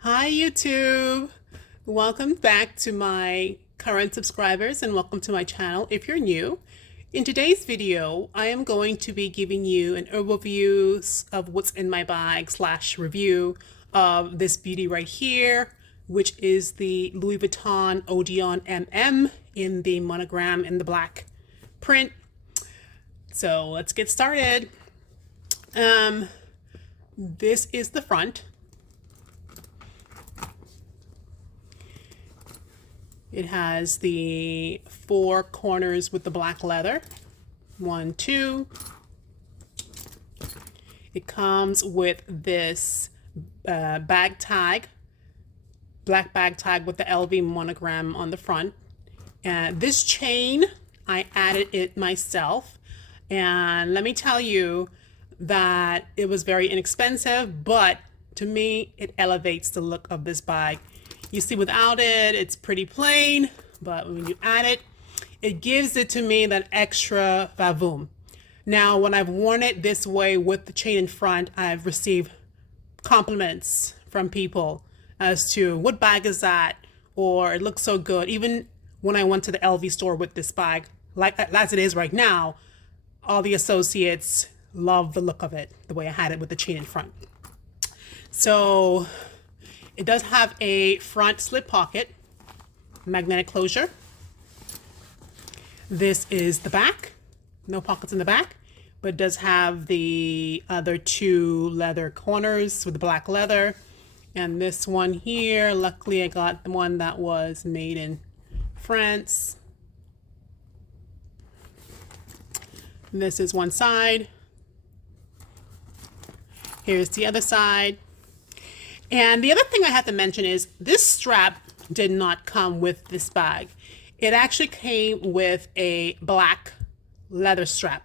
Hi YouTube! Welcome back to my current subscribers and welcome to my channel if you're new. In today's video, I am going to be giving you an overview of what's in my bag / review of this beauty right here, which is the Louis Vuitton Odeon MM in the monogram in the black print. So let's get started. This is the front. It has the 4 corners with the black leather. 1, 2. It comes with this bag tag, black bag tag with the LV monogram on the front. This chain, I added it myself. And let me tell you that it was very inexpensive, but to me, it elevates the look of this bag. You see, without it, it's pretty plain, but when you add it, it gives it to me that extra vavoom. Now, when I've worn it this way with the chain in front, I've received compliments from people as to what bag is that, or it looks so good. Even when I went to the LV store with this bag, like as it is right now, all the associates love the look of it, the way I had it with the chain in front. So it does have a front slip pocket, magnetic closure. This is the back, no pockets in the back, but it does have the other 2 leather corners with the black leather. And this one here, luckily I got the one that was made in France. And this is one side. Here's the other side. And the other thing I have to mention is this strap did not come with this bag. It actually came with a black leather strap.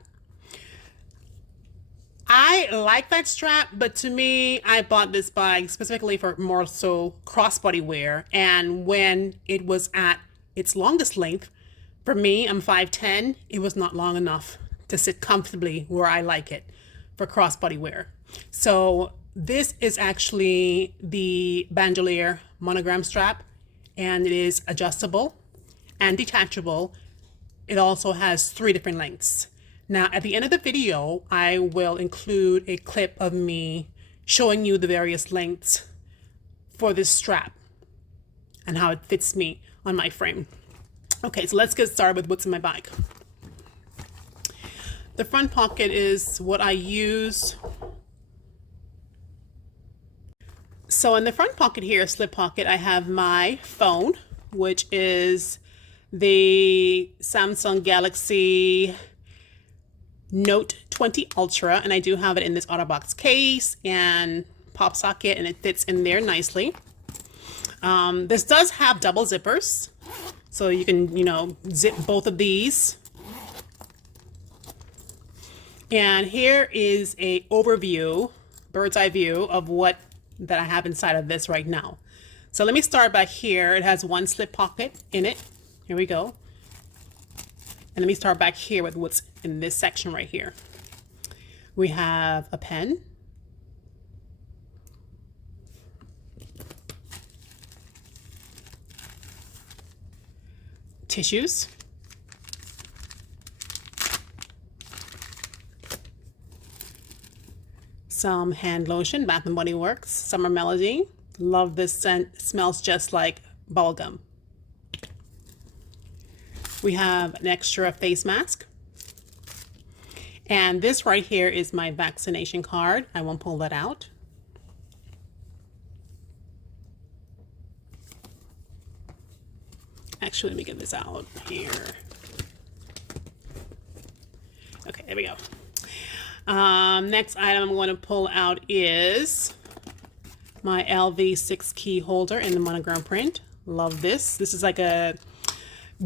I like that strap, but to me, I bought this bag specifically for more so crossbody wear. And when it was at its longest length, for me, I'm 5'10", it was not long enough to sit comfortably where I like it for crossbody wear. So this is actually the Bandolier monogram strap, and it is adjustable and detachable. It also has 3 different lengths. Now, at the end of the video, I will include a clip of me showing you the various lengths for this strap and how it fits me on my frame. Okay, so let's get started with what's in my bag. The front pocket is what I use. So in the front pocket here, slip pocket, I have my phone, which is the Samsung Galaxy Note 20 Ultra, and I do have it in this OtterBox case and pop socket, and it fits in there nicely. This does have double zippers, so you can, zip both of these. And here is a overview, bird's eye view of what that I have inside of this right now. So let me start back here. It has 1 slip pocket in it. Here we go. And let me start back here with what's in this section right here. We have a pen, tissues, some hand lotion, Bath & Body Works, Summer Melody. Love this scent. It smells just like bubblegum. We have an extra face mask. And this right here is my vaccination card. I won't pull that out. Actually, let me get this out here. Okay, there we go. Next item I'm going to pull out is my Lv6 Key Holder in the monogram print. Love this. This is like a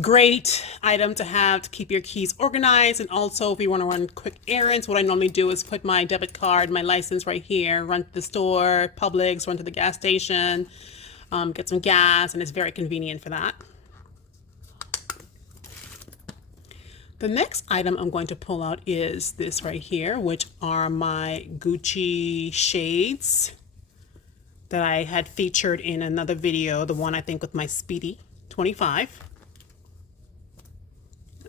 great item to have to keep your keys organized, and also if you want to run quick errands, what I normally do is put my debit card, my license right here, run to the store, Publix, run to the gas station, get some gas, and it's very convenient for that. The next item I'm going to pull out is this right here, which are my Gucci shades that I had featured in another video, the one I think with my Speedy 25.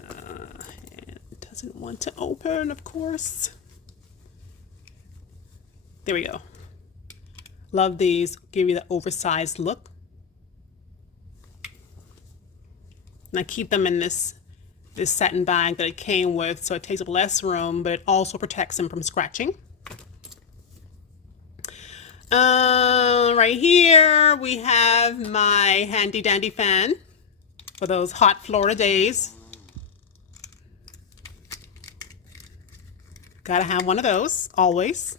It doesn't want to open, of course. There we go. Love these, give you the oversized look. And I keep them in this satin bag that it came with, so it takes up less room, but it also protects them from scratching. Right here we have my handy dandy fan for those hot Florida days. Gotta have one of those always.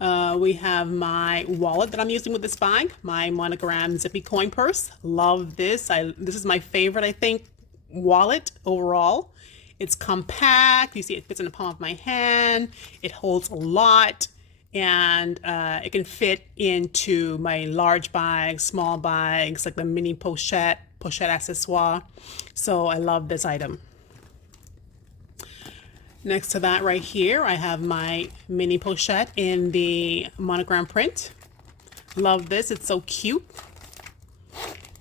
We have my wallet that I'm using with this bag, my Monogram zippy coin purse. Love this. This is my favorite, I think, wallet overall. It's compact. You see it fits in the palm of my hand. It holds a lot, and it can fit into my large bags, small bags, like the mini pochette accessoire. So I love this item. Next to that right here, I have my mini pochette in the Monogram print. Love this, it's so cute.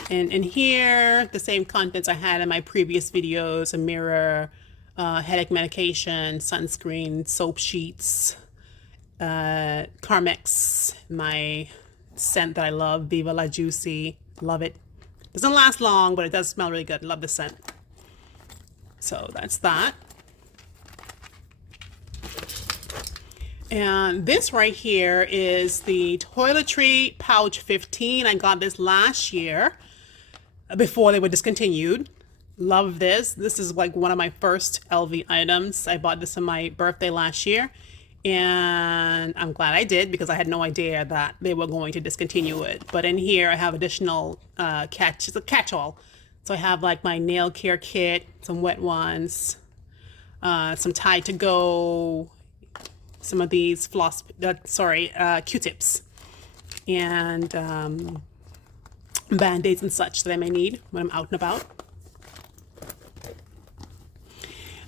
And in here, the same contents I had in my previous videos: a mirror, headache medication, sunscreen, soap sheets, Carmex, my scent that I love, Viva La Juicy, love it. Doesn't last long, but it does smell really good. Love the scent. So that's that. And this right here is the Toiletry Pouch 15. I got this last year before they were discontinued. Love this. This is like one of my first LV items. I bought this on my birthday last year, and I'm glad I did because I had no idea that they were going to discontinue it. But in here I have additional it's a catch-all. So I have like my nail care kit, some wet ones, some Tide to Go, some of these Q-tips, and Band-Aids and such that I may need when I'm out and about.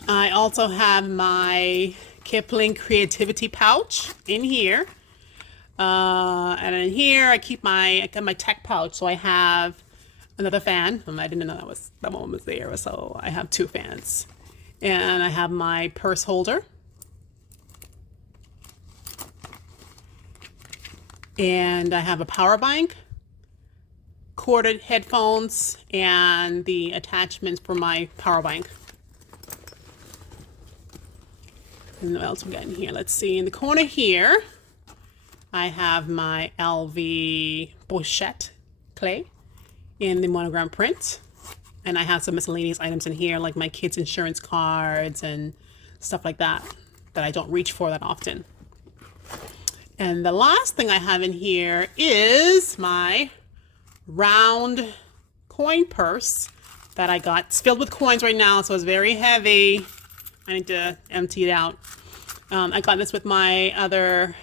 I also have my Kipling creativity pouch in here, and in here I keep my tech pouch. So I have another fan. I didn't know that one was there, so I have two fans, and I have my purse holder. And I have a power bank, corded headphones, and the attachments for my power bank. And what else we got in here? Let's see. In the corner here, I have my LV pochette clay in the Monogram print. And I have some miscellaneous items in here, like my kids' insurance cards and stuff like that, that I don't reach for that often. And the last thing I have in here is my round coin purse that I got. It's filled with coins right now, so it's very heavy. I need to empty it out. I got this with my other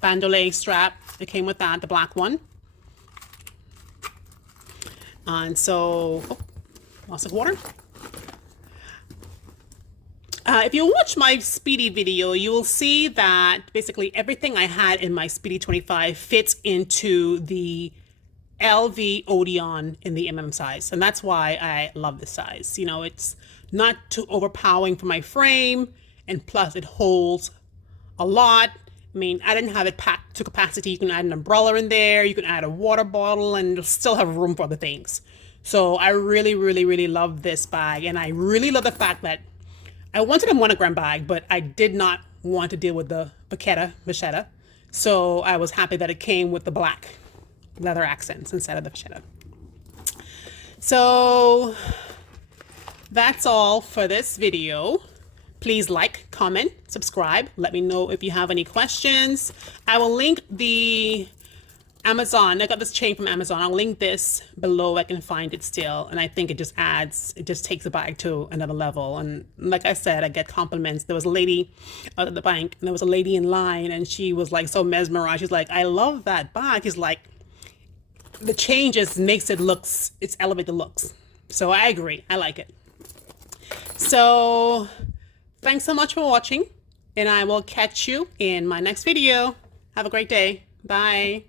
Bandolier strap. It came with that, the black one. And so, lots of water. If you watch my Speedy video, you will see that basically everything I had in my Speedy 25 fits into the LV Odeon in the MM size. And that's why I love this size. You know, it's not too overpowering for my frame, and plus it holds a lot. I mean, I didn't have it packed to capacity. You can add an umbrella in there, you can add a water bottle, and it'll still have room for other things. So I really, really, really love this bag. And I really love the fact that I wanted a Monogram bag, but I did not want to deal with the vachetta. So I was happy that it came with the black leather accents instead of the vachetta. So that's all for this video. Please like, comment, subscribe. Let me know if you have any questions. I will link the Amazon. I got this chain from Amazon. I'll link this below. I can find it still. And I think it just takes the bag to another level. And like I said, I get compliments. There was a lady out at the bank, and there was a lady in line, and she was like so mesmerized. She's like, I love that bag. She's like, the change just makes it it's elevate the looks. So I agree. I like it. So thanks so much for watching, and I will catch you in my next video. Have a great day. Bye.